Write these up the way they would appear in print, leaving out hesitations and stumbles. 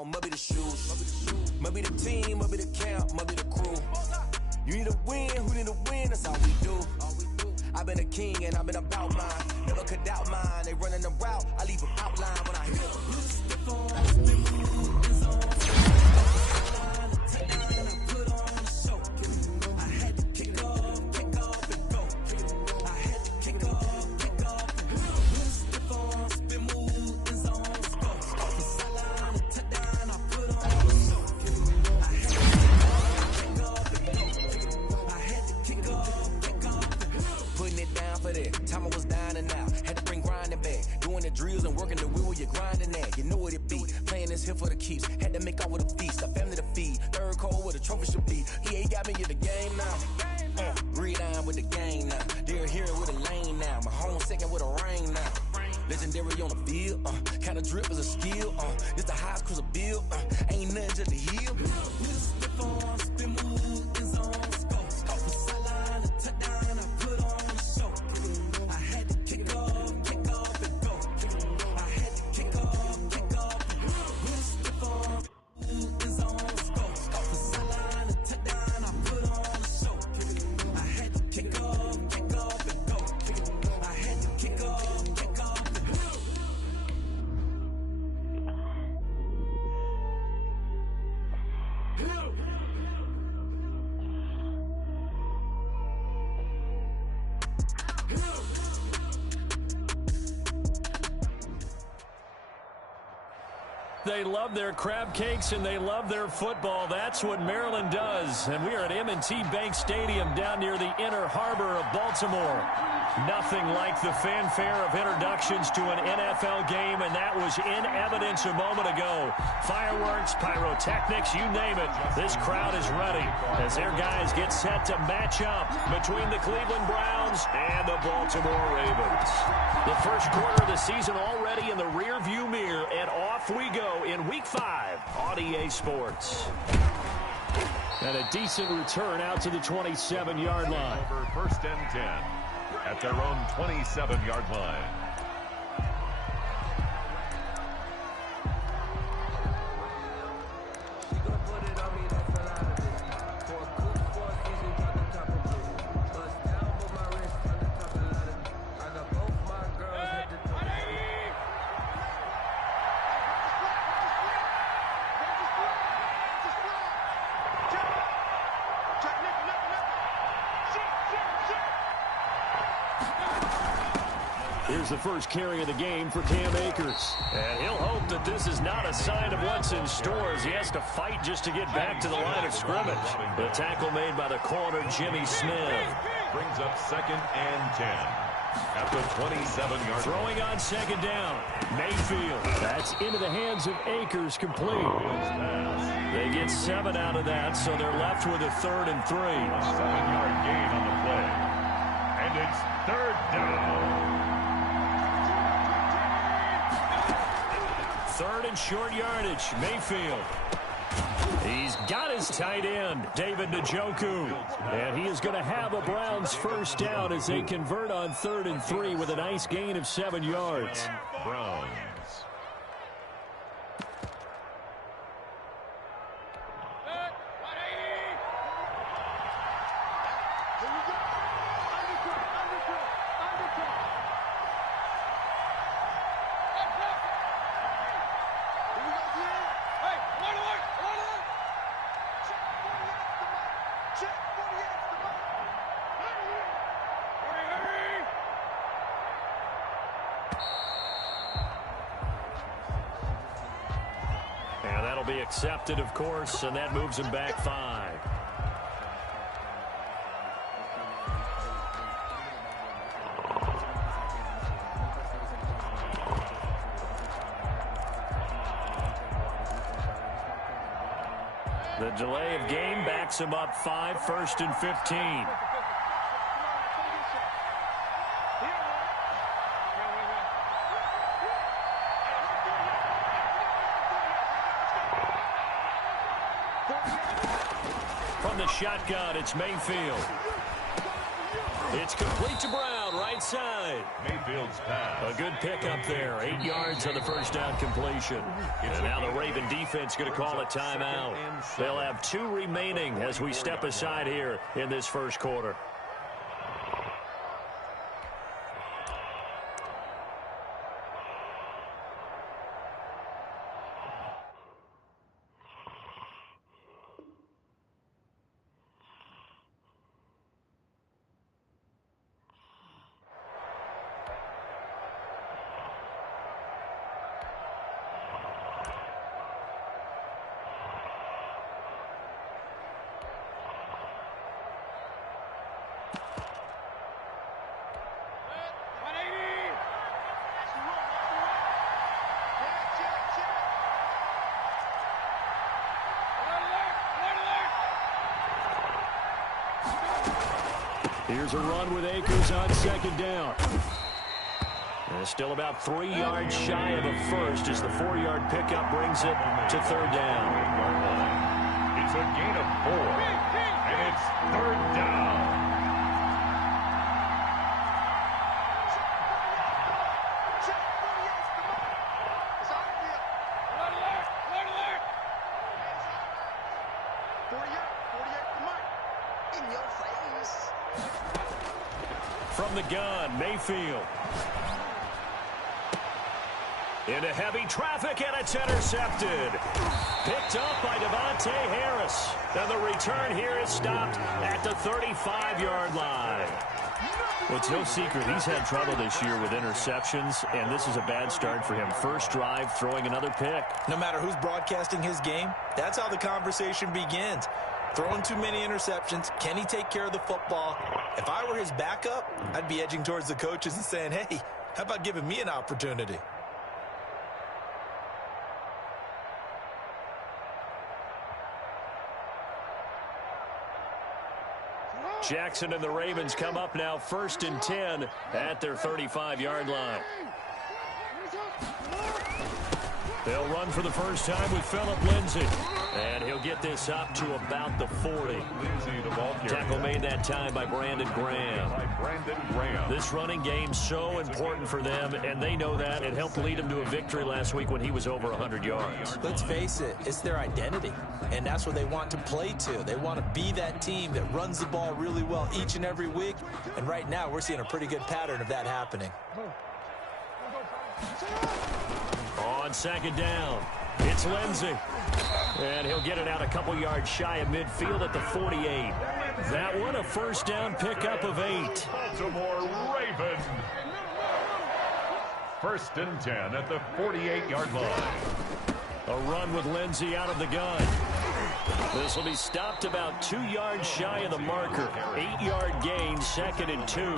on, must be the shoes. Must be the team, must be the camp, must be the crew. You need a win, who need a win, that's all we do. I've been a king and I've been about mine. Never could doubt mine, they running the route, I leave an outline when I hit them. Time I was dying and out, had to bring grinding back. Doing the drills and working the wheel where you're grinding at. You know what it be, playing this here for the keeps. Had to make out with a feast, a family to feed. Third cold where the trophy should be. EA got me in the game now. Greed on with the game now. They're here with a lane now. My home second with a rain now. Legendary on the field, kinda drip is a skill. It's the highest cruiser bill, ain't nothing just to heal. Spin move, in zone, scope. Off the sideline, a touchdown, I put on a show. I had to kick off and go. I had to kick off and go. In zone, scope. Off the sideline, a touchdown, I put on a show. I had to kick off and go. I had to kick off and go. They love their crab cakes and they love their football. That's what Maryland does. And we are at M&T Bank Stadium down near the Inner Harbor of Baltimore. Nothing like the fanfare of introductions to an NFL game, and that was in evidence a moment ago. Fireworks, pyrotechnics, you name it. This crowd is ready as their guys get set to match up between the Cleveland Browns and the Baltimore Ravens. The first quarter of the season already in the rearview mirror, and off we go in Week 5 on EA Sports. And a decent return out to the 27-yard line. Over first and 10 at their own 27-yard line. Here's the first carry of the game for Cam Akers. And he'll hope that this is not a sign of what's in store as he has to fight just to get back to the line of scrimmage. The tackle made by the corner, Jimmy Smith. Brings up second and 10 at the 27-yard line. Throwing on second down, Mayfield. That's into the hands of Akers, complete. They get 7 out of that, so they're left with a 3rd and 3. A 7-yard gain on the play. And it's 3rd down. 3rd and short yardage, Mayfield. He's got his tight end, David Njoku. And he is going to have a Browns first down as they convert on 3rd and 3 with a nice gain of 7 yards. Browns. Be accepted, of course, and that moves him back 5. The delay of game backs him up 5, 1st and 15. From the shotgun, it's Mayfield. It's complete to Brown. out right side. Mayfield's pass. A good pickup there. 8 yards on the first down completion. And now the Raven defense going to call a timeout. They'll have 2 remaining as we step aside here in this first quarter. Here's a run with Akers on second down. And still about 3 yards shy of a first as the 4-yard pickup brings it to third down. It's a gain of 4, and it's third down. From the gun, Mayfield. Into heavy traffic, and it's intercepted. Picked up by Devontae Harris. And the return here is stopped at the 35-yard line. Well, it's no secret he's had trouble this year with interceptions, and this is a bad start for him. First drive, throwing another pick. No matter who's broadcasting his game, that's how the conversation begins. Throwing too many interceptions. Can he take care of the football? If I were his backup, I'd be edging towards the coaches and saying, hey, how about giving me an opportunity? Jackson and the Ravens come up now 1st and 10 at their 35-yard line. They'll run for the first time with Phillip Lindsay. And he'll get this up to about the 40. Tackle made that time by Brandon Graham. This running game's so important for them, and they know that. It helped lead them to a victory last week when he was over 100 yards. Let's face it, it's their identity, and that's what they want to play to. They want to be that team that runs the ball really well each and every week, and right now we're seeing a pretty good pattern of that happening. On second down, it's Lindsay. And he'll get it out a couple yards shy of midfield at the 48. That one a first down pickup of 8. Baltimore Ravens. 1st and 10 at the 48-yard line. A run with Lindsay out of the gun. This will be stopped about 2 yards shy of the marker. 8-yard gain, 2nd and 2.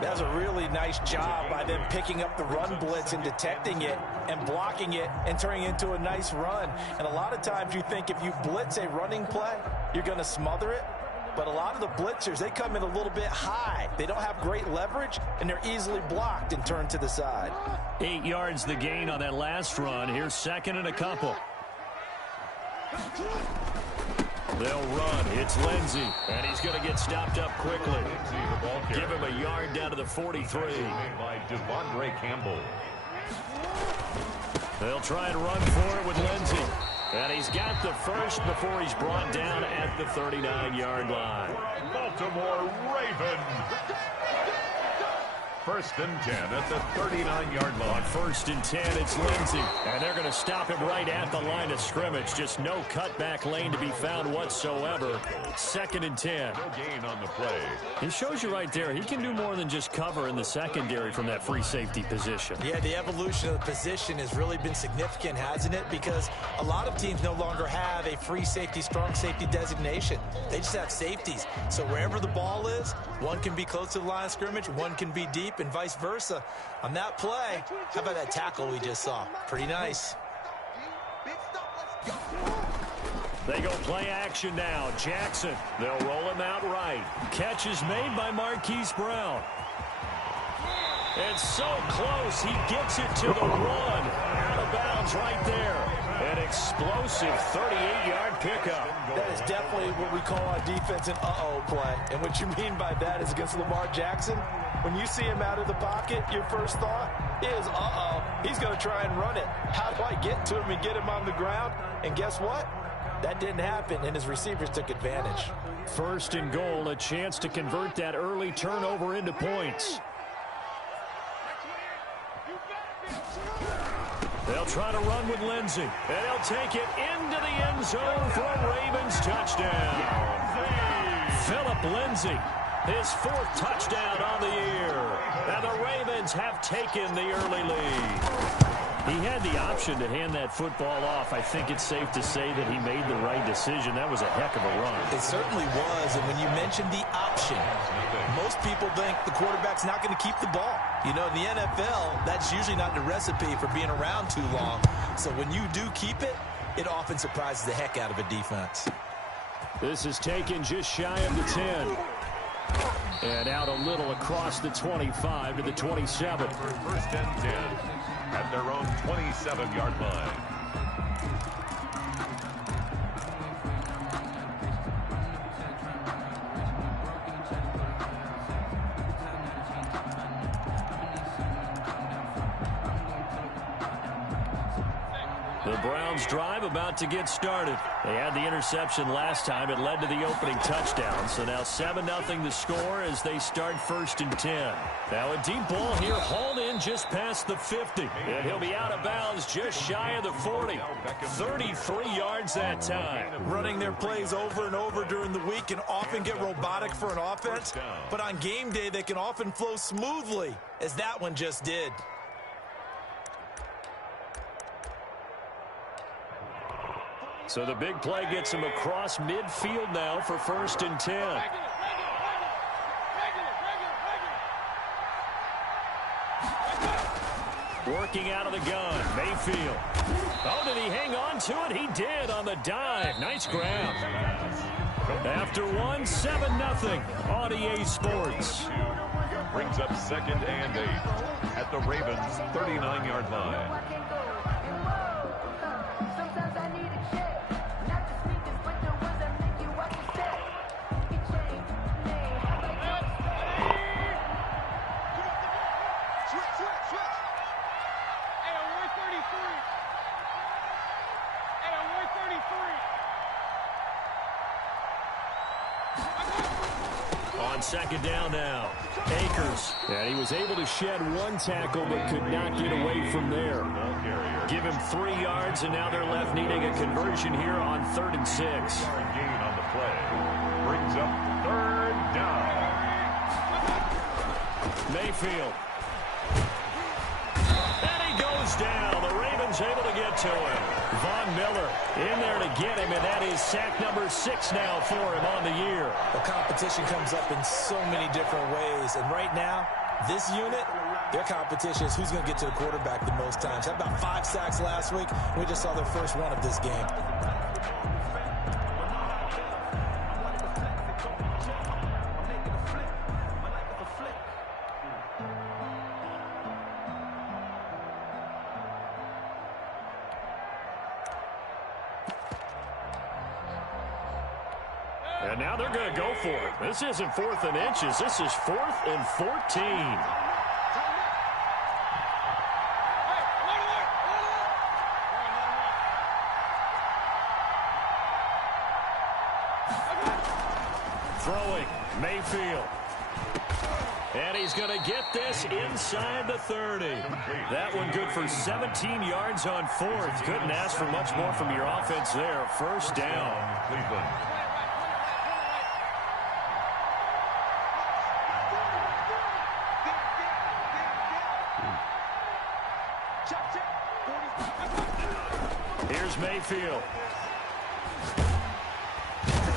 That's a really nice job by them picking up the run blitz and detecting it and blocking it and turning it into a nice run. And a lot of times you think if you blitz a running play, you're going to smother it. But a lot of the blitzers, they come in a little bit high. They don't have great leverage, and they're easily blocked and turned to the side. 8 yards the gain on that last run. Here's 2nd and a couple. They'll run. It's Lindsay, and he's going to get stopped up quickly. Give him a yard down to the 43. By Devondre Campbell. They'll try and run for it with Lindsay. And he's got the first before he's brought down at the 39-yard line. Baltimore Ravens. 1st and 10 at the 39-yard line. On 1st and 10, it's Lindsay. And they're going to stop him right at the line of scrimmage. Just no cutback lane to be found whatsoever. 2nd and 10. No gain on the play. It shows you right there, he can do more than just cover in the secondary from that free safety position. Yeah, the evolution of the position has really been significant, hasn't it? Because a lot of teams no longer have a free safety, strong safety designation. They just have safeties. So wherever the ball is, one can be close to the line of scrimmage, one can be deep, and vice versa. On that play, how about that tackle we just saw? Pretty nice. They go play action now. Jackson, they'll roll him out right. Catch is made by Marquise Brown. It's so close, he gets it to the run. Out of bounds right there. An explosive 38-yard pickup. That is definitely what we call on defense an uh-oh play. And what you mean by that is against Lamar Jackson, When you see him out of the pocket, your first thought is, he's going to try and run it. How do I get to him and get him on the ground? And guess what? That didn't happen, and his receivers took advantage. First and goal, a chance to convert that early turnover into points. They'll try to run with Lindsey, and he'll take it into the end zone for a Ravens touchdown. Phillip Lindsey, his fourth touchdown on the year. And the Ravens have taken the early lead. He had the option to hand that football off. I think it's safe to say that he made the right decision. That was a heck of a run. It certainly was, and when you mentioned the option, most people think the quarterback's not going to keep the ball. You know, in the NFL, that's usually not the recipe for being around too long. So when you do keep it, it often surprises the heck out of a defense. This is taken just shy of the 10. And out a little across the 25 to the 27. First and 10 at their own 27-yard line. The Browns drive about to get started. They had the interception last time. It led to the opening touchdown. So now 7-0 the score as they start first and 10. Now a deep ball here hauled in just past the 50. And he'll be out of bounds just shy of the 40. 33 yards that time. Running their plays over and over during the week can often get robotic for an offense. But on game day, they can often flow smoothly, as that one just did. So the big play gets him across midfield now for first and 10. Working out of the gun, Mayfield. Oh, did he hang on to it? He did on the dive. Nice grab. After one, 7-0 on EA Sports. Brings up second and 8 at the Ravens' 39-yard line. On second down now, Akers. And he was able to shed one tackle but could not get away from there. Give him 3 yards, and now they're left needing a conversion here on 3rd and 6. Gain on the play. Brings up 3rd down. Mayfield. And he goes down. The Ravens able to get to him. Von Miller in there to get him, and that is sack number 6 now for him on the year. The competition comes up in so many different ways, and right now, this unit, their competition is who's going to get to the quarterback the most times. Had about 5 sacks last week. We just saw their first one of this game. And now they're going to go for it. This isn't 4th and inches. This is 4th and 14. Throwing, Mayfield. And he's going to get this inside the 30. That one good for 17 yards on 4th. Couldn't ask for much more from your offense there. First down. Cleveland. Here's Mayfield.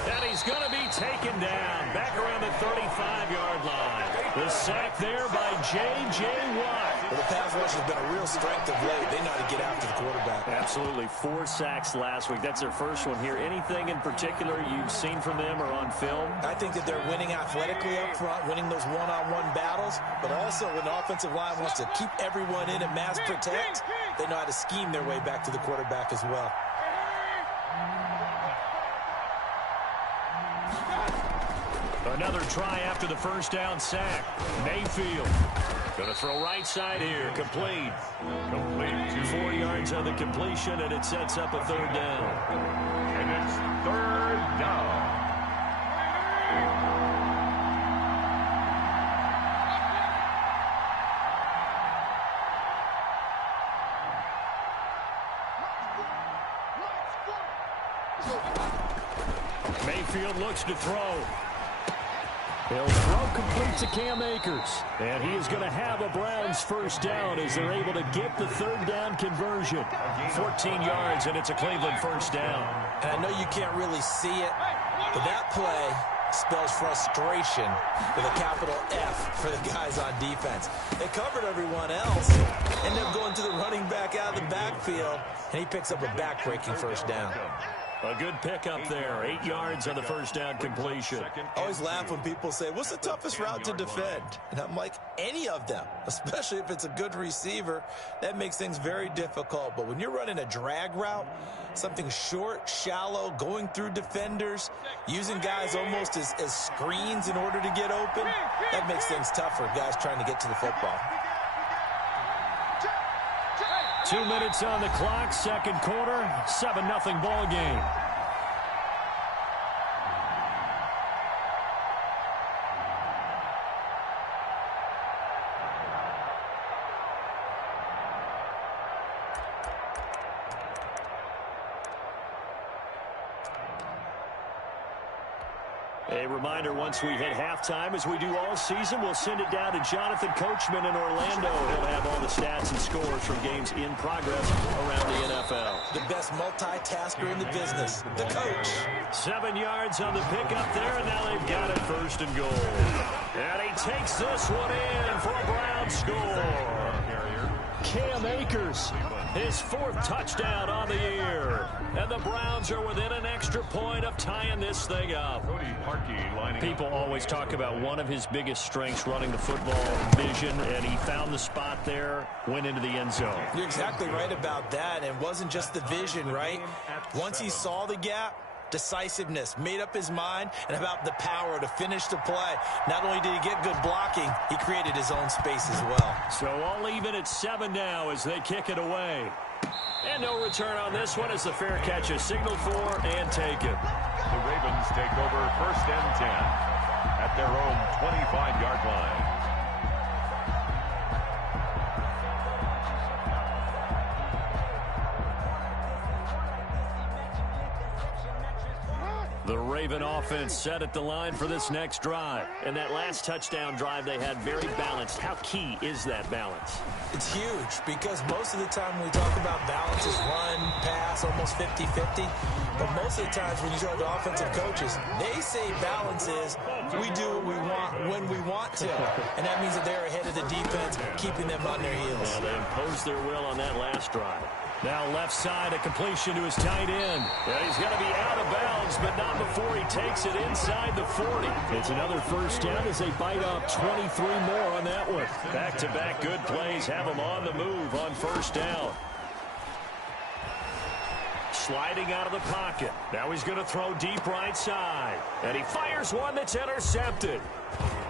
And he's going to be taken down back around the 35-yard line. The sack there by J.J. Watt. Well, the pass rush has been a real strength of late. They know how to get after the quarterback. Absolutely. 4 sacks last week. That's their first one here. Anything in particular you've seen from them or on film? I think that they're winning athletically up front, winning those one-on-one battles, but also when the offensive line wants to keep everyone in and mass protect, they know how to scheme their way back to the quarterback as well. Another try after the first down sack. Mayfield going to throw right side here. Complete. Complete. 4 yards on the completion, and it sets up a third down. And it's third down. Mayfield looks to throw. He'll throw complete to Cam Akers. And he is going to have a Browns first down as they're able to get the third down conversion. 14 yards, and it's a Cleveland first down. And I know you can't really see it, but that play spells frustration with a capital F for the guys on defense. They covered everyone else, ended up going to the running back out of the backfield, and he picks up a back-breaking first down. A good pickup there. 8 yards on the first down completion. I always laugh when people say, what's the toughest route to defend? And I'm like, any of them, especially if it's a good receiver. That makes things very difficult. But when you're running a drag route, something short, shallow, going through defenders, using guys almost as screens in order to get open, that makes things tough for guys trying to get to the football. 2 minutes on the clock, second quarter, 7-0 ball game. A reminder, once we hit halftime, as we do all season, we'll send it down to Jonathan Coachman in Orlando. He'll have all the stats and scores from games in progress around the NFL. The best multitasker in the business, the coach. 7 yards on the pickup there, and now they've got it first and goal. And he takes this one in for a Browns score. Cam Akers, his 4th touchdown on the year. And the Browns are within an extra point of tying this thing up. People always talk about one of his biggest strengths, running the football, vision, and he found the spot there, went into the end zone. You're exactly right about that. It wasn't just the vision, right? Once he saw the gap, decisiveness, made up his mind, and about the power to finish the play. Not only did he get good blocking, he created his own space as well. So all even at 7 now as they kick it away. And no return on this one as the fair catch is signaled for and taken. The Ravens take over first and 10 at their own 25-yard line. The Raven offense set at the line for this next drive. And that last touchdown drive they had very balanced. How key is that balance? It's huge because most of the time when we talk about balance is run, pass, almost 50-50. But most of the times when you talk to offensive coaches, they say balance is we do what we want when we want to. And that means that they're ahead of the defense, keeping them on their heels. Well, they imposed their will on that last drive. Now left side, a completion to his tight end. Yeah, he's going to be out of bounds, but not before he takes it inside the 40. It's another first down as they bite off 23 more on that one. Back-to-back good plays have him on the move on first down. Sliding out of the pocket. Now he's going to throw deep right side. And he fires one that's intercepted.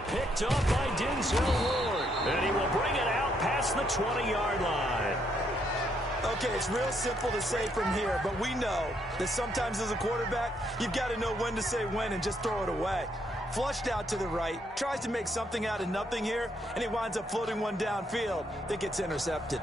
Picked up by Dfl Ward. And he will bring it out past the 20-yard line. Okay, it's real simple to say from here, but we know that sometimes as a quarterback, you've got to know when to say when and just throw it away. Flushed out to the right, tries to make something out of nothing here, and he winds up floating one downfield that gets intercepted.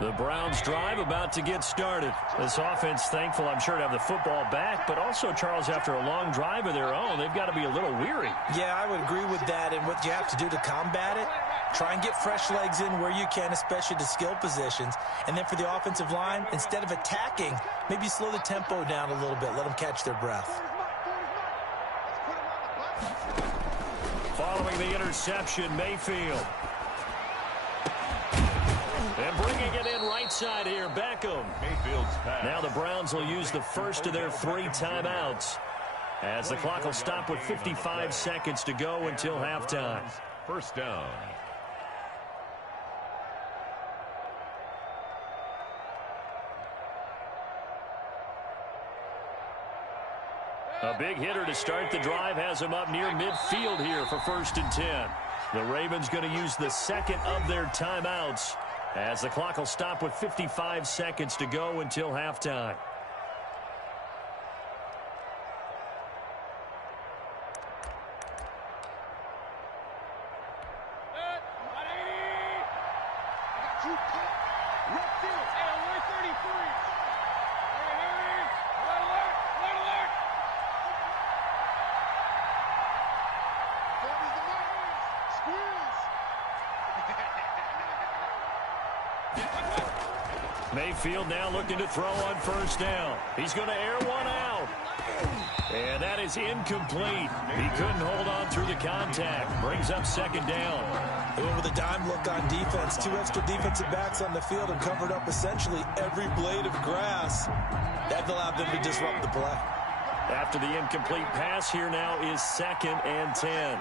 The Browns drive about to get started. This offense thankful, I'm sure, to have the football back, but also, Charles, after a long drive of their own, they've got to be a little weary. Yeah, I would agree with that, and what you have to do to combat it, try and get fresh legs in where you can, especially to skill positions. And then for the offensive line, instead of attacking, maybe slow the tempo down a little bit, let them catch their breath. Following the interception, Mayfield. And bringing it in right side here, Beckham. Mayfield's pass. Now the Browns will use the first of their 3 timeouts as the clock will stop with 55 seconds to go until halftime. First down. A big hitter to start the drive has him up near midfield here for 1st and 10. The Ravens going to use the second of their timeouts as the clock will stop with 55 seconds to go until halftime. Mayfield now looking to throw on 1st down. He's going to air one out. And that is incomplete. He couldn't hold on through the contact. Brings up 2nd down. They went with a dime look on defense. 2 extra defensive backs on the field and covered up essentially every blade of grass. That allowed them to disrupt the play. After the incomplete pass, here now is 2nd and 10.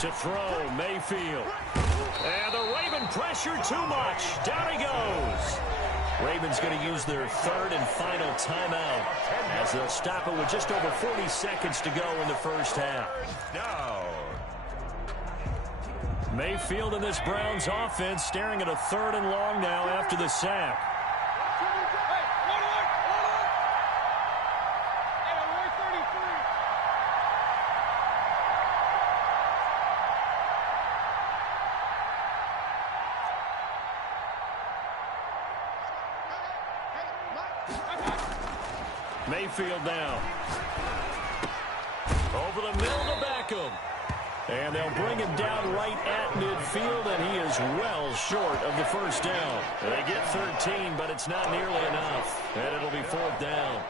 To throw, Mayfield. And the Raven pressure too much. Down he goes. Ravens going to use their 3rd and final timeout as they'll stop it with just over 40 seconds to go in the 1st half. Mayfield in this Browns offense staring at a 3rd and long now after the sack. Mayfield now. Over the middle to Beckham. And they'll bring him down right at midfield, and he is well short of the 1st down. They get 13, but it's not nearly enough. And it'll be 4th down.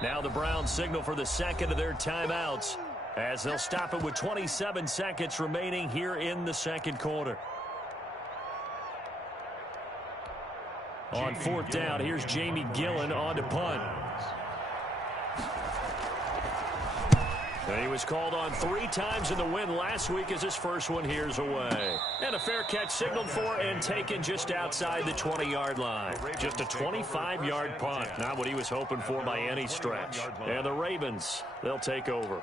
Now the Browns signal for the 2nd of their timeouts as they'll stop it with 27 seconds remaining here in the 2nd quarter. On 4th down, here's Jamie Gillen on to punt. And he was called on 3 times in the win last week as his first one here's away. And a fair catch signaled for and taken just outside the 20-yard line. Just a 25-yard punt. Not what he was hoping for by any stretch. And the Ravens, they'll take over.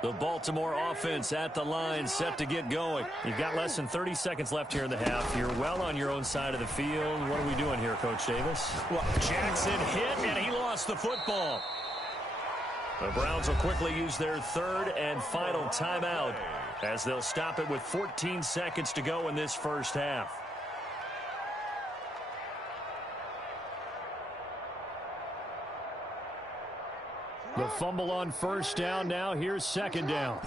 The Baltimore offense at the line, set to get going. You've got less than 30 seconds left here in the half. You're well on your own side of the field. What are we doing here, Coach Davis? Well, Jackson hit, and he lost the football. The Browns will quickly use their 3rd and final timeout as they'll stop it with 14 seconds to go in this 1st half. The fumble on 1st down. Now here's 2nd down.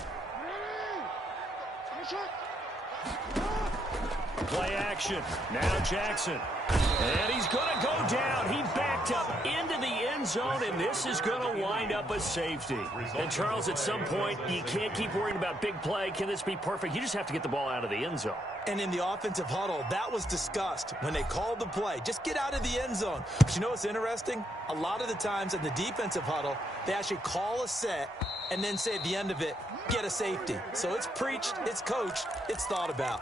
Play action. Now Jackson. And he's going to go down. He backed up into the end zone, and this is going to wind up a safety. And, Charles, at some point, you can't keep worrying about big play. Can this be perfect? You just have to get the ball out of the end zone. And in the offensive huddle, that was discussed when they called the play. Just get out of the end zone. But you know what's interesting? A lot of the times in the defensive huddle, they actually call a set and then say at the end of it, get a safety. So it's preached, it's coached, it's thought about.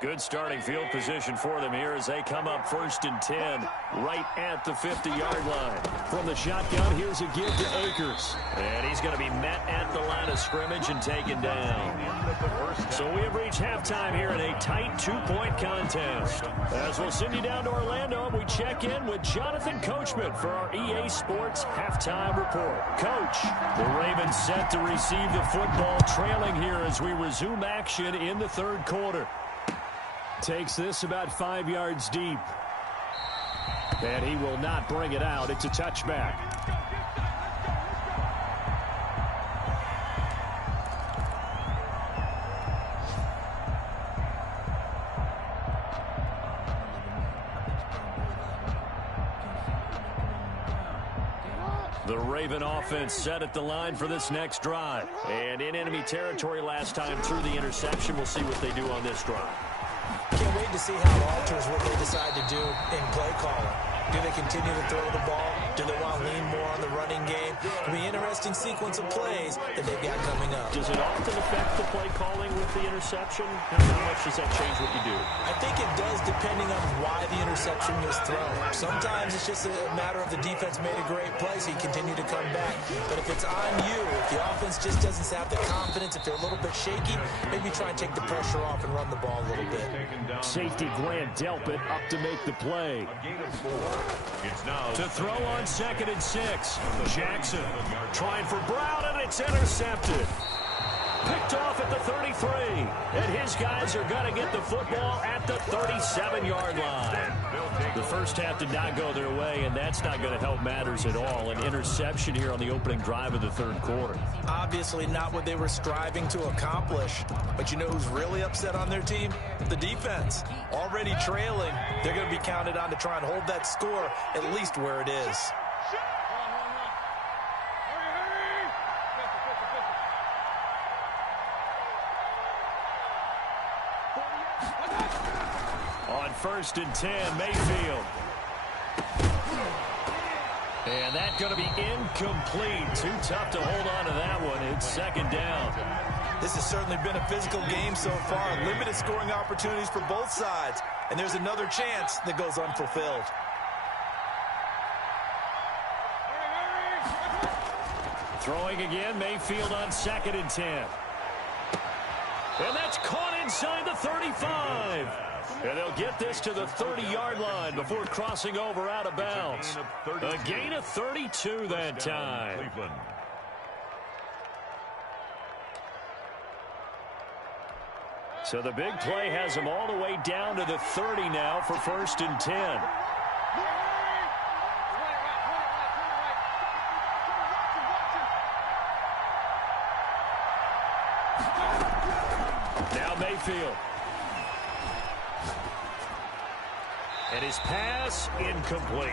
Good starting field position for them here as they come up 1st and 10 right at the 50-yard line. From the shotgun, here's a give to Akers. And he's going to be met at the line of scrimmage and taken down. So we have reached halftime here in a tight 2-point contest. As we'll send you down to Orlando, we check in with Jonathan Coachman for our EA Sports Halftime Report. Coach, the Ravens set to receive the football, trailing here as we resume action in the 3rd quarter. Takes this about 5 yards deep. And he will not bring it out. It's a touchback. The Raven offense set at the line for this next drive. And in enemy territory last time through the interception. We'll see what they do on this drive. Can't wait to see how it alters what they decide to do in play calling. Do they continue to throw the ball? Do they want to lean more on the running game? It'll be an interesting sequence of plays that they've got coming up. Does it often affect the play calling with the interception? How much does that change what you do? I think it does, depending on why the interception was thrown. Sometimes it's just a matter of the defense made a great play, so you continue to come back. But if it's on you, if the offense just doesn't have the confidence, if they're a little bit shaky, maybe try and take the pressure off and run the ball a little bit. Safety Grant Delpit up to make the play. It's now To throw on 2nd and 6. Jackson trying for Brown, and it's intercepted. Picked off at the 33. And his guys are going to get the football at the 37-yard line. The first half did not go their way, and that's not going to help matters at all. An interception here on the opening drive of the third quarter. Obviously not what they were striving to accomplish. But you know who's really upset on their team? The defense. Already trailing, they're going to be counted on to try and hold that score at least where it is. On 1st and 10, Mayfield. And that's going to be incomplete. Too tough to hold on to that one. It's 2nd down. This has certainly been a physical game so far. Limited scoring opportunities for both sides. And there's another chance that goes unfulfilled. Throwing again, Mayfield on 2nd and 10. And that's caught inside the 35. And they'll get this to the 30-yard line before crossing over out of bounds. A gain of 32 that time. So the big play has them all the way down to the 30 now for 1st and 10. Now Mayfield. And his pass incomplete.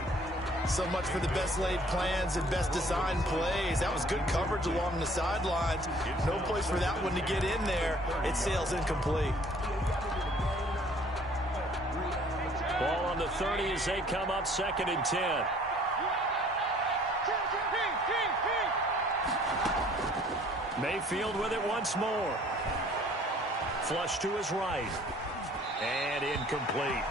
So much for the best laid plans and best designed plays. That was good coverage along the sidelines. No place for that one to get in there. It sails incomplete. Ball on the 30 as they come up 2nd and 10. Mayfield with it once more. Flush to his right. And incomplete.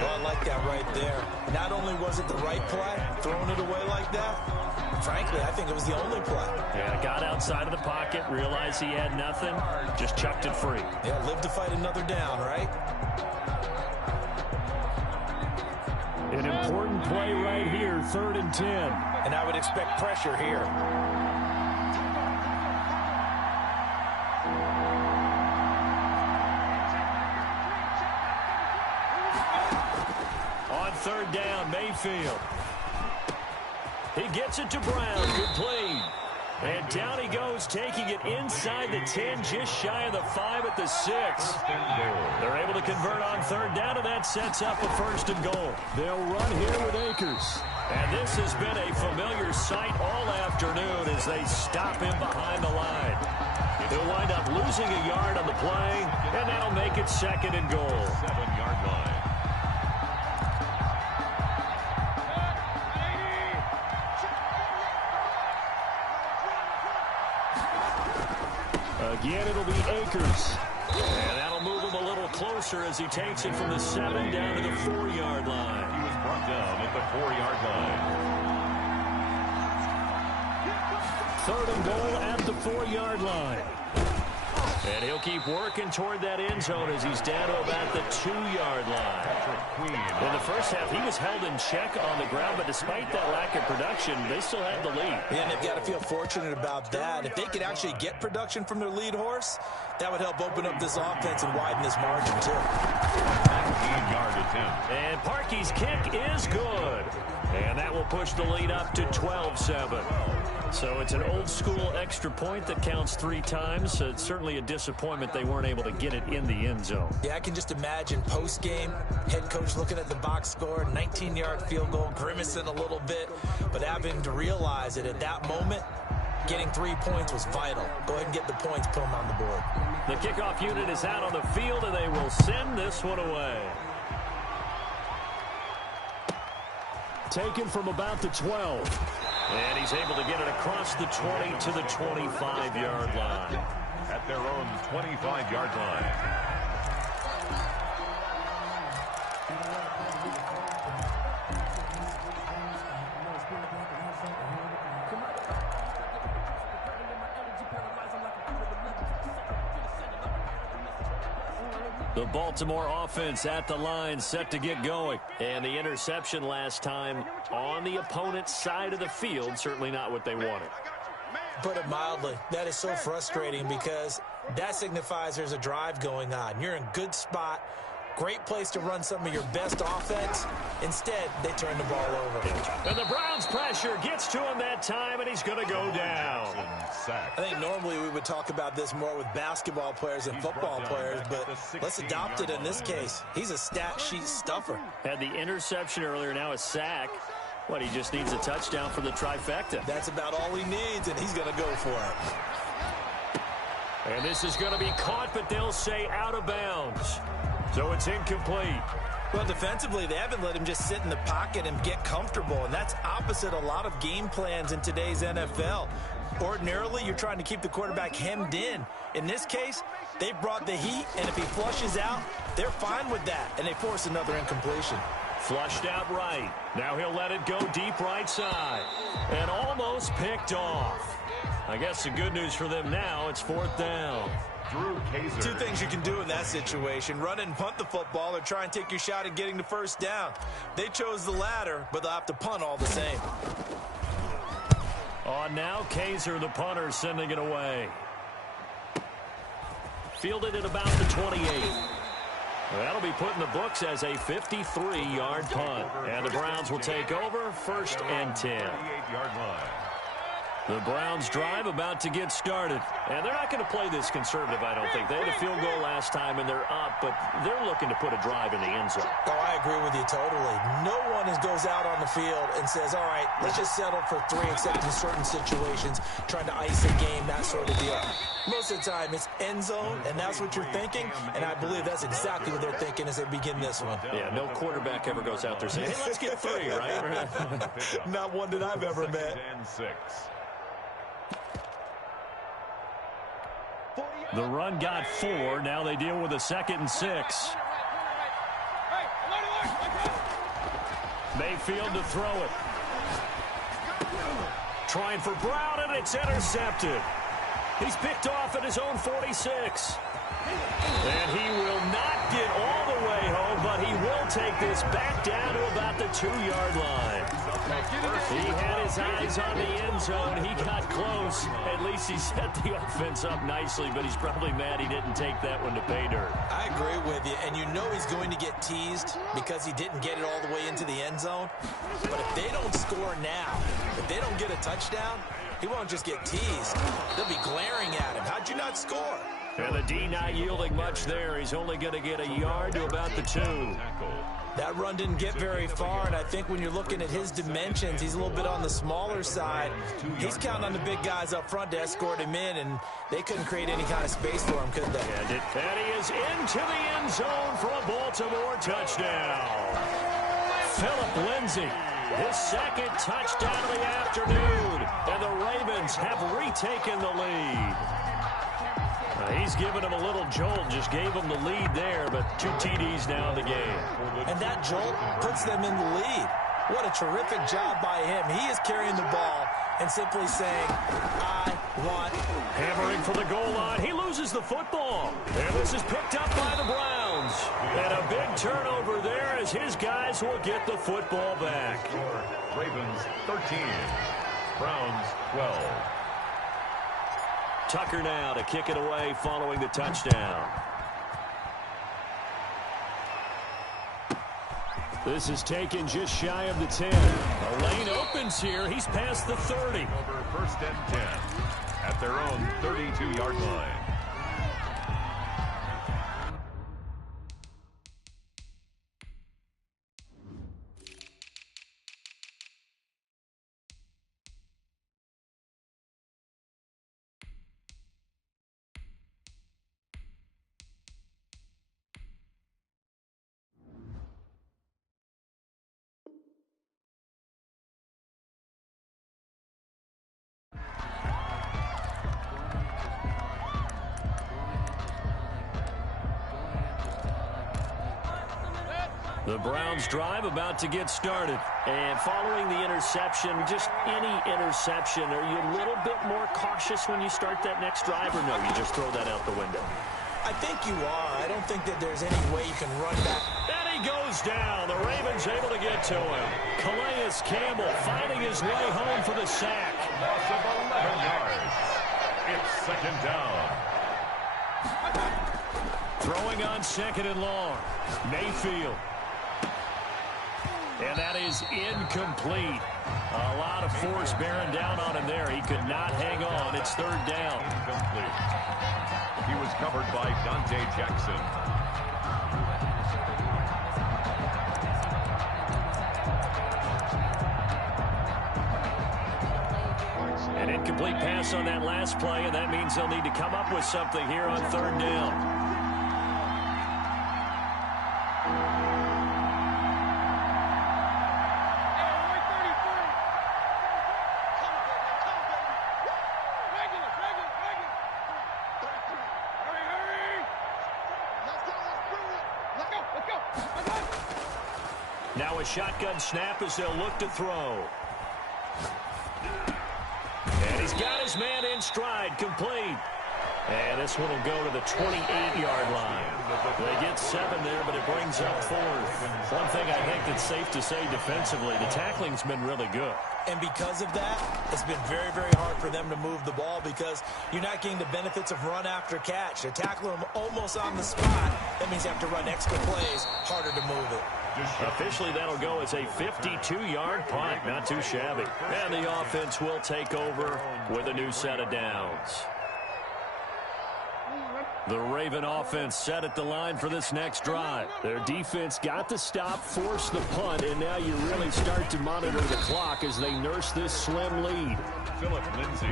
Well, I like that right there. Not only was it the right play, throwing it away like that, frankly, I think it was the only play. Yeah, got outside of the pocket, realized he had nothing, just chucked it free. Yeah, live to fight another down, right? An important play right here, 3rd and 10. And I would expect pressure here. On 3rd down, Mayfield. He gets it to Brown. Complete. And down he goes, taking it inside the 10, just shy of the 5 at the 6. They're able to convert on 3rd down, and that sets up a 1st and goal. They'll run here with Akers. And this has been a familiar sight all afternoon as they stop him behind the line. He'll wind up losing a yard on the play, and that'll make it 2nd and goal. 7-yard line. Again, it'll be Akers. And that'll move him a little closer as he takes it from the 7 down to the 4-yard line. He was brought down at the 4-yard line. 3rd and goal at the 4-yard line. And he'll keep working toward that end zone as he's down to about the 2-yard line. In the first half, he was held in check on the ground, but despite that lack of production, they still had the lead. Yeah, and they've got to feel fortunate about that. If they could actually get production from their lead horse, that would help open up this offense and widen this margin, too. 19-yard attempt. And Parkey's kick is good. And that will push the lead up to 12-7. So it's an old-school extra point that counts 3 times. So it's certainly a disappointment they weren't able to get it in the end zone. Yeah, I can just imagine post-game, head coach looking at the box score, 19-yard field goal, grimacing a little bit, but having to realize that at that moment, getting 3 points was vital. Go ahead and get the points, put them on the board. The kickoff unit is out on the field, and they will send this one away. Taken from about the 12. And he's able to get it across the 20 to the 25-yard line. At their own 25-yard line. The Baltimore offense at the line, set to get going. And the interception last time on the opponent's side of the field, certainly not what they wanted. Put it mildly, that is so frustrating because that signifies there's a drive going on. You're in good spot, great place to run some of your best offense. Instead, they turn the ball over. And the Browns pressure gets to him that time, and he's going to go down. I think normally we would talk about this more with basketball players and football players, but let's adopt it in this case. He's a stat sheet stuffer. Had the interception earlier, now a sack. What, he just needs a touchdown for the trifecta. That's about all he needs, and he's going to go for it. And this is going to be caught, but they'll say out of bounds. So it's incomplete. Well, defensively, they haven't let him just sit in the pocket and get comfortable, and that's opposite a lot of game plans in today's NFL. Ordinarily, you're trying to keep the quarterback hemmed in. In this case, they brought the heat, and if he flushes out, they're fine with that, and they force another incompletion. Flushed out right. Now he'll let it go deep right side. And almost picked off. I guess the good news for them now, it's 4th down. Two things you can do in that situation: run and punt the football, or try and take your shot at getting the first down. They chose the latter, but they'll have to punt all the same. On now, Kaiser, the punter, sending it away. Fielded at about the 28. That'll be put in the books as a 53-yard punt. And the Browns will take over, 1st and 10. 38-yard line. The Browns drive about to get started. And they're not going to play this conservative, I don't think. They had a field goal last time, and they're up, but they're looking to put a drive in the end zone. Oh, I agree with you totally. No one goes out on the field and says, all right, let's just settle for 3, except in certain situations, trying to ice a game, that sort of deal. Most of the time, it's end zone, and that's what you're thinking, and I believe that's exactly what they're thinking as they begin this one. Yeah, no quarterback ever goes out there saying, hey, let's get 3, right? Not one that I've ever met. The run got 4. Now they deal with a 2nd and 6. Mayfield to throw it. Trying for Brown, and it's intercepted. He's picked off at his own 46. And he will not get all the way home, but he will take this back down to about the 2-yard line. He had his eyes on the end zone. He got close. At least he set the offense up nicely, but he's probably mad he didn't take that one to pay dirt. I agree with you, and you know he's going to get teased because he didn't get it all the way into the end zone. But if they don't score now, if they don't get a touchdown, he won't just get teased. They'll be glaring at him. How'd you not score? And the D not yielding much there. He's only going to get a yard to about the 2. That run didn't get very far, and I think when you're looking at his dimensions, he's a little bit on the smaller side. He's counting on the big guys up front to escort him in, and they couldn't create any kind of space for him, could they? And he is into the end zone for a Baltimore touchdown. Philip Lindsay, his 2nd touchdown of the afternoon, and the Ravens have retaken the lead. He's given him a little jolt, just gave him the lead there, but 2 TDs now in the game. And that jolt puts them in the lead. What a terrific job by him. He is carrying the ball and simply saying, I want. Hammering for the goal line. He loses has the football. And this is picked up by the Browns. And a big turnover there as his guys will get the football back. Ravens 13, Browns 12. Tucker now to kick it away following the touchdown. This is taken just shy of the 10. The lane opens here. He's past the 30. Over 1st and 10 at their own 32-yard line. The Browns drive about to get started. And following the interception, just any interception, are you a little bit more cautious when you start that next drive, or no, you just throw that out the window? I think you are. I don't think that there's any way you can run back. And he goes down. The Ravens able to get to him. Calais Campbell finding his way home for the sack. Loss of 11 yards. It's 2nd down. Throwing on 2nd and long. Mayfield. And that is incomplete. A lot of force bearing down on him there. He could not hang on. It's 3rd down. Incomplete. He was covered by Dante Jackson. An incomplete pass on that last play, and that means they'll need to come up with something here on 3rd down. Now a shotgun snap as they'll look to throw. And he's got his man in stride, complete. And this one will go to the 28-yard line. They get 7 there, but it brings up 4th. One thing I think that's safe to say defensively, the tackling's been really good. And because of that, it's been very, very hard for them to move the ball because you're not getting the benefits of run after catch. They tackle them almost on the spot. That means you have to run extra plays, harder to move it. Officially, that'll go as a 52-yard punt. Not too shabby. And the offense will take over with a new set of downs. The Raven offense set at the line for this next drive. Their defense got the stop, forced the punt, and now you really start to monitor the clock as they nurse this slim lead.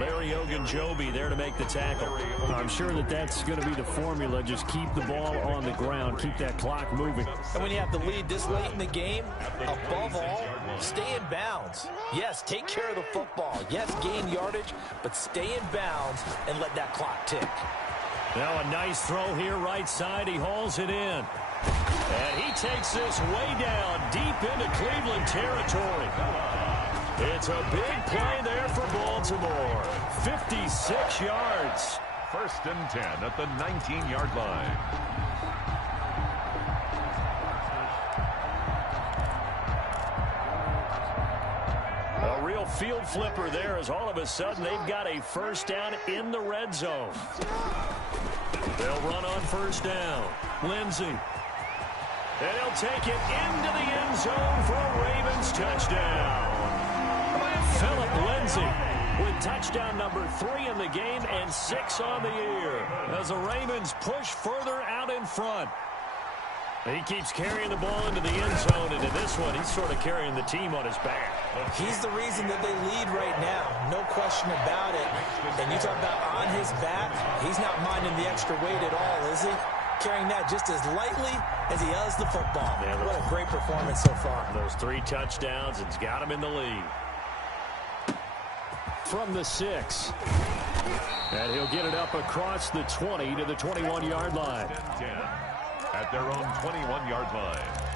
Larry Ogunjobi there to make the tackle. I'm sure that that's going to be the formula. Just keep the ball on the ground. Keep that clock moving. And when you have the lead this late in the game, above all, stay in bounds. Yes, take care of the football. Yes, gain yardage, but stay in bounds and let that clock tick. Now a nice throw here right side. He hauls it in. And he takes this way down deep into Cleveland territory. It's a big play there for Baltimore. 56 yards. 1st and 10 at the 19-yard line. A real field flipper there as all of a sudden they've got a 1st down in the red zone. They'll run on 1st down. Lindsey. And he'll take it into the end zone for a Ravens touchdown. Philip Lindsey with touchdown number 3 in the game and 6 on the year as the Ravens push further out in front. He keeps carrying the ball into the end zone, and in this one, he's sort of carrying the team on his back. He's the reason that they lead right now. No question about it. And you talk about on his back, he's not minding the extra weight at all, is he? Carrying that just as lightly as he does the football. Yeah, what a great performance so far. Those 3 touchdowns, it's got him in the lead. From the 6. And he'll get it up across the 20 to the 21-yard line. 10 at their own 21-yard line.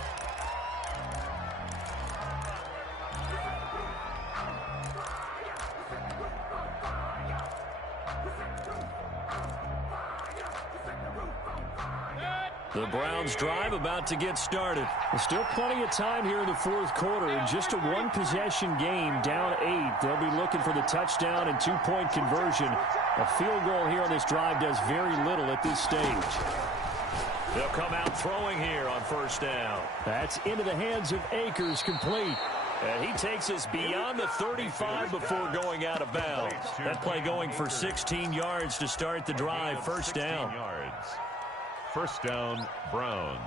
The Browns drive about to get started. There's still plenty of time here in the fourth quarter. Just a one-possession game, down 8. They'll be looking for the touchdown and two-point conversion. A field goal here on this drive does very little at this stage. They'll come out throwing here on first down. That's into the hands of Akers, complete. And he takes us beyond the 35 before going out of bounds. That play going for 16 yards to start the drive. First down. First down, Browns.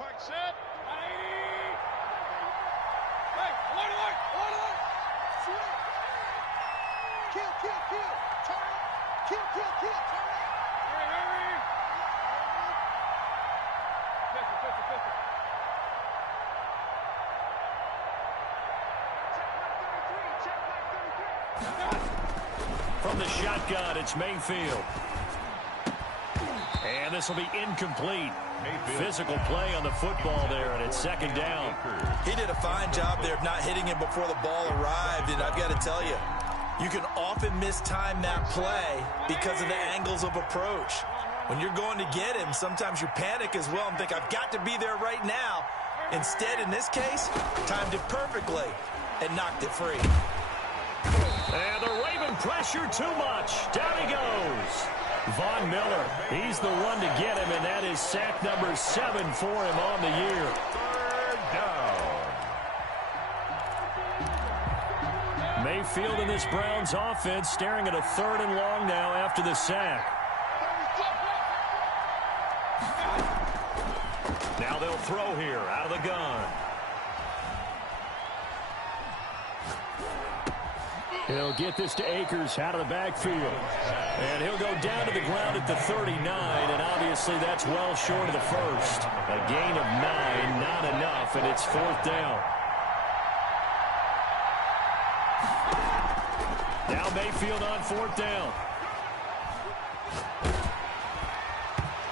Mark set. Hey, alert. Kill. Turn. Kill. Turn. Hurry. Pistol. From the shotgun, it's Mayfield. And this will be incomplete. Physical play on the football there, and it's second down. He did a fine job there of not hitting him before the ball arrived, and I've got to tell you, you can often mistime that play because of the angles of approach. When you're going to get him, sometimes you panic as well and think, I've got to be there right now. Instead, in this case, timed it perfectly and knocked it free. And the Raven pressure too much. Down he goes. Von Miller, he's the one to get him, and that is sack number 7 for him on the year. Third down. Mayfield in this Browns offense staring at a 3rd and long now after the sack. Now they'll throw here out of the gun. He'll get this to Akers out of the backfield. And he'll go down to the ground at the 39, and obviously that's well short of the first. A gain of 9, not enough, and it's 4th down. Now Mayfield on 4th down.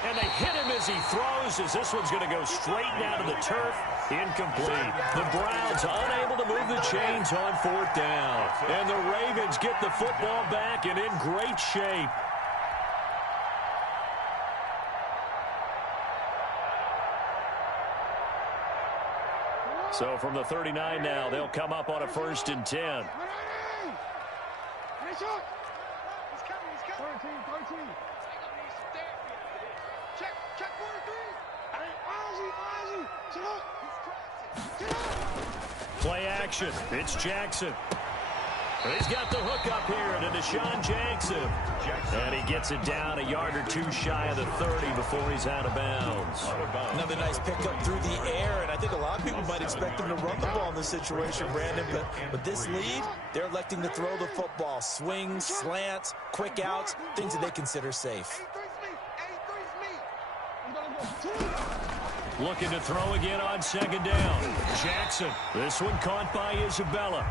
And they hit him as he throws, as this one's going to go straight down to the turf. Incomplete. The Browns unable to move the chains on 4th down. And the Ravens get the football back and in great shape. So from the 39 now, they'll come up on a 1st and 10. He's coming. 13. Check 43. Play action. It's Jackson. He's got the hook up here to Deshaun Jackson. And he gets it down a yard or two shy of the 30 before he's out of bounds. Another nice pickup through the air, and I think a lot of people might expect him to run the ball in this situation, Brandon, but with this lead, they're electing to throw the football. Swings, slants, quick outs, things that they consider safe. Looking to throw again on 2nd down. Jackson. This one caught by Isabella.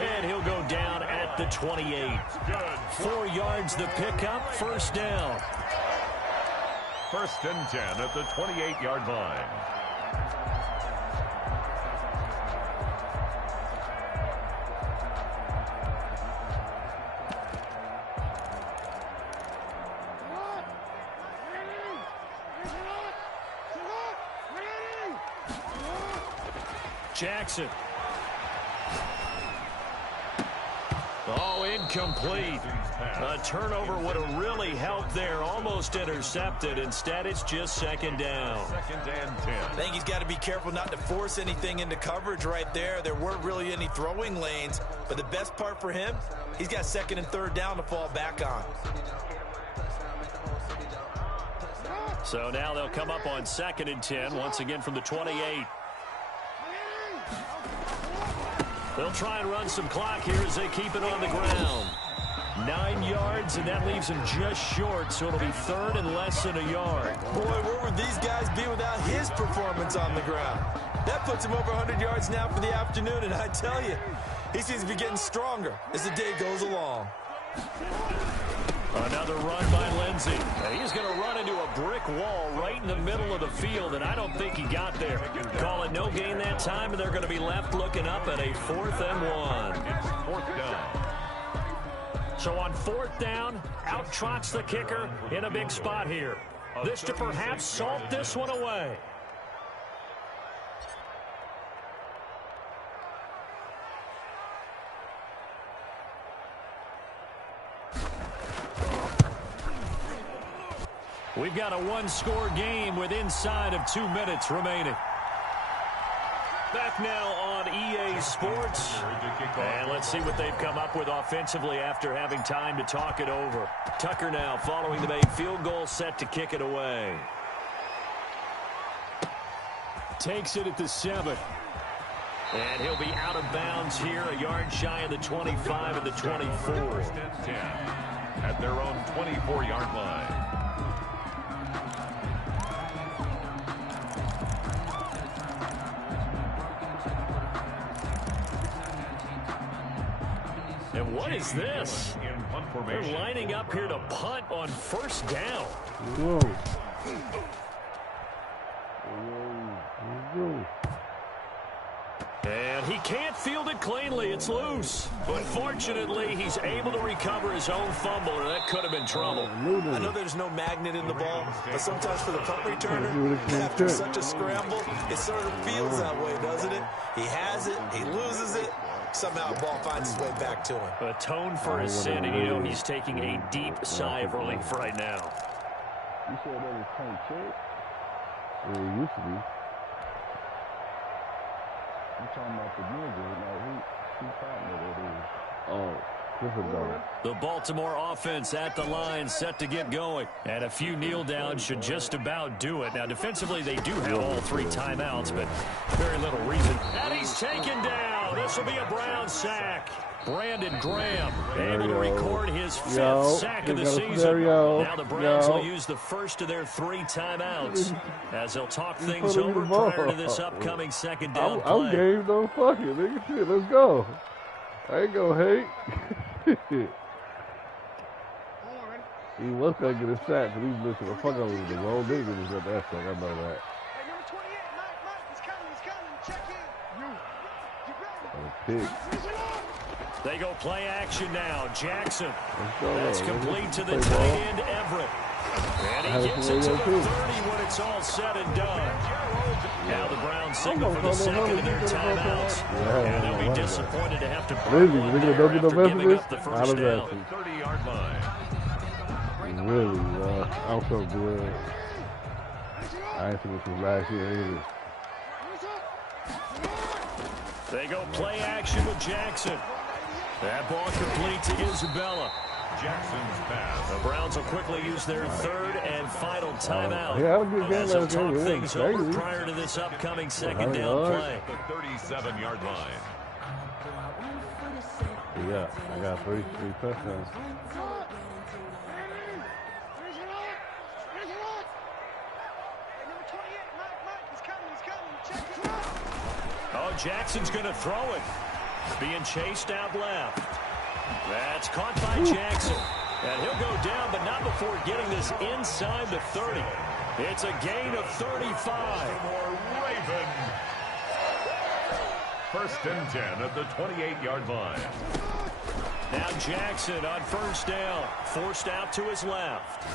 And he'll go down at the 28. 4 yards the pickup. 1st down. 1st and 10 at the 28-yard line. Jackson. Oh, incomplete. A turnover would have really helped there. Almost intercepted. Instead, it's just 2nd down. 2nd and 10. I think he's got to be careful not to force anything into coverage right there. There weren't really any throwing lanes. But the best part for him, he's got 2nd and 3rd down to fall back on. So now they'll come up on 2nd and 10, once again from the 28. They'll try and run some clock here as they keep it on the ground. 9 yards, and that leaves him just short, so it'll be 3rd and less than a yard. Boy, where would these guys be without his performance on the ground? That puts him over 100 yards now for the afternoon, and I tell you, he seems to be getting stronger as the day goes along. Another run by Lindsey. And he's going to run into a brick wall right in the middle of the field, and I don't think he got there. Call it no gain that time, and they're going to be left looking up at a 4th and 1. 4th down. So on 4th down, out trots the kicker in a big spot here. This to perhaps salt this one away. We've got a one-score game with inside of 2 minutes remaining. Back now on EA Sports. And let's see what they've come up with offensively after having time to talk it over. Tucker now following the made field goal, set to kick it away. Takes it at the 7. And he'll be out of bounds here, a yard shy of the 25 and the 24. First and 10 at their own 24-yard line. And what is this? They're lining up here to punt on 1st down. Whoa. And he can't field it cleanly. It's loose. But fortunately, he's able to recover his own fumble, or that could have been trouble. I know there's no magnet in the ball, but sometimes for the punt returner, after such a scramble, it sort of feels that way, doesn't it? He has it, he loses it. Somehow the ball finds its way back to him. Atone for his sin, and you know he's taking a deep sigh of relief right now. You said that was tank check? Well, it used to be. I'm talking about the ninja. Who partner that is? Oh, different dog. The Baltimore offense at the line, set to get going. And a few kneel downs should just about do it. Now, defensively, they do have all 3 timeouts, but very little reason. And he's taken down. This will be a Brown sack. Brandon Graham able to record his 5th sack of the season. Now the Browns will use the first of their 3 timeouts as they'll talk things over prior to this upcoming 2nd down play. I'm game, don't fuck it, nigga. Shit, let's go. I ain't gonna hate. He was gonna get a sack, but he's missing the fuck out of the wrong nigga. He's got that sack, I know that. Hey, number 28, Mike, he's coming, check in. Pig. They go play action now. Jackson. Go, that's complete to the tight end, Everett. And he gets it to the 30 when it's all said and done. Now the Browns signal for the 2nd of their timeouts. And they'll be disappointed to have to burn one there after giving up the 1st down. 30-yard line. Really, I'm so good. I ain't think this was last year either. They go play action with Jackson. That ball complete to Isabella. Jackson's pass. The Browns will quickly use their 3rd and final timeout. Yeah, good game as they'll talk game. things over prior to this upcoming 2nd down play. The 37-yard line. Yeah, I got three touchdowns. Oh, Jackson's going to throw it. Being chased out left. That's caught by Jackson. And he'll go down, but not before getting this inside the 30. It's a gain of 35. Raven. 1st and 10 at the 28-yard line. Now Jackson on 1st down. Forced out to his left.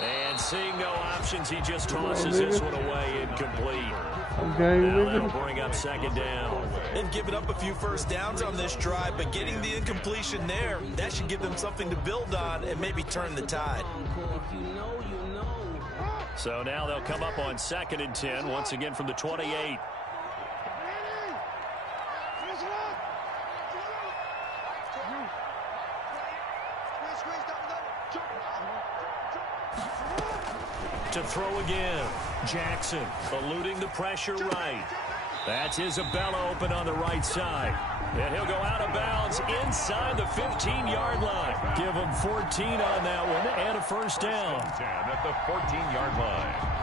And seeing no options, he just tosses this one away incomplete. Now that'll bring up 2nd down. They've given up a few 1st downs on this drive, but getting the incompletion there, that should give them something to build on and maybe turn the tide. So now they'll come up on 2nd and 10, once again from the 28. To throw again. Jackson eluding the pressure right. That's Isabella open on the right side. And he'll go out of bounds inside the 15-yard line. Give him 14 on that one and a 1st down. 10 at the 14-yard line.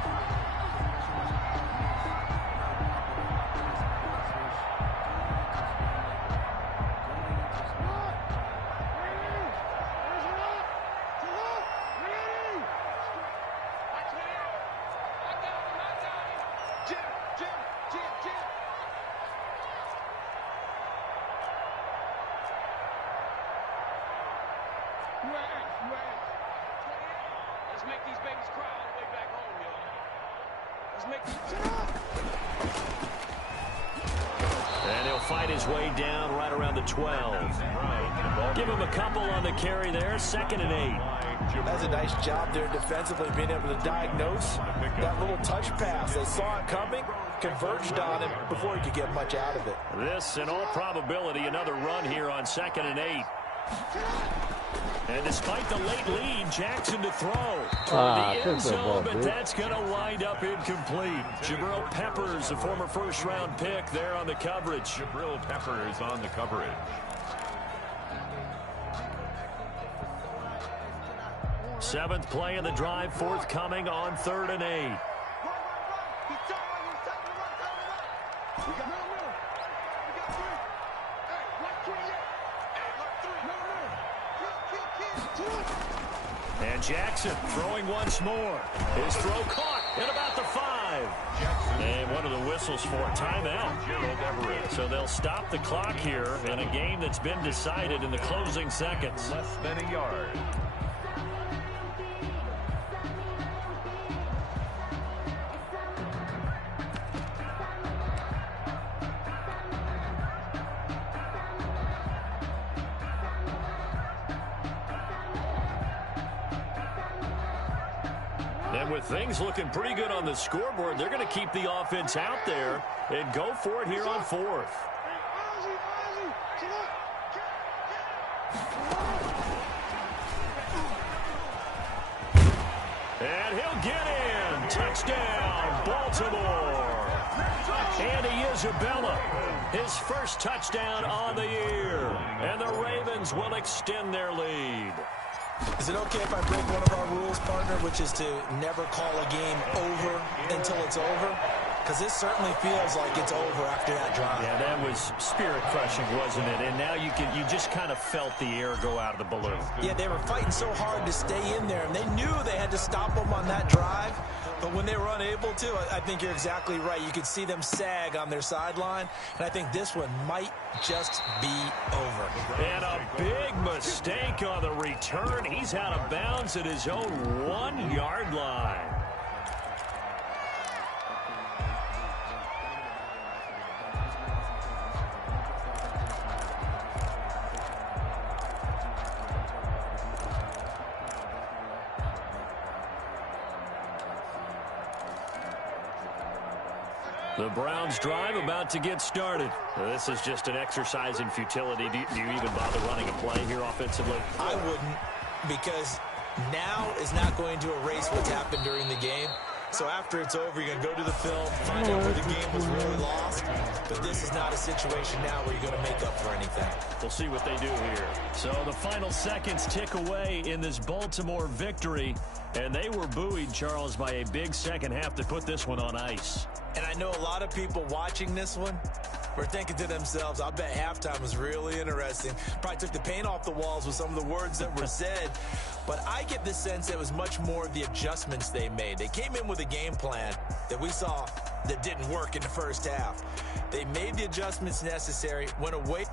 Let's make these babies cry all the way back home, y'all. Let's make And he'll fight his way down right around the 12. Give him a couple on the carry there. 2nd and 8. That's a nice job there defensively, being able to diagnose that little touch pass. They saw it coming, converged on him before he could get much out of it. This, in all probability, another run here on 2nd and 8. And despite the late lead, Jackson to throw for the end zone, but that's going to wind up incomplete. Jabril Peppers, a former first-round pick, there on the coverage. Jabril Peppers on the coverage. Seventh play of the drive, forthcoming on 3rd and 8. And Jackson throwing once more. His throw caught at about the 5. And one of the whistles for timeout. So they'll stop the clock here in a game that's been decided in the closing seconds. Less than a yard. And with things looking pretty good on the scoreboard, they're going to keep the offense out there and go for it here on 4th. And he'll get in. Touchdown, Baltimore. Andy Isabella, his first touchdown on the year. And the Ravens will extend their lead. Is it okay if I break one of our rules, partner, which is to never call a game over until it's over? Because this certainly feels like it's over after that drive. Yeah, that was spirit-crushing, wasn't it? And now you just kind of felt the air go out of the balloon. Yeah, they were fighting so hard to stay in there, and they knew they had to stop them on that drive. But when they were unable to, I think you're exactly right. You could see them sag on their sideline, and I think this one might just be over. And a big mistake on the return. He's out of bounds at his own 1-yard line. The Browns drive about to get started. This is just an exercise in futility. Do you even bother running a play here offensively? I wouldn't, because now is not going to erase what's happened during the game. So after it's over, you're going to go to the film, find out where the game was really lost. But this is not a situation now where you're going to make up for anything. We'll see what they do here. So the final seconds tick away in this Baltimore victory. And they were buoyed, Charles, by a big second half to put this one on ice. And I know a lot of people watching this one were thinking to themselves, I bet halftime was really interesting. Probably took the paint off the walls with some of the words that were said. But I get the sense it was much more of the adjustments they made. They came in with a game plan that we saw that didn't work in the first half. They made the adjustments necessary, went away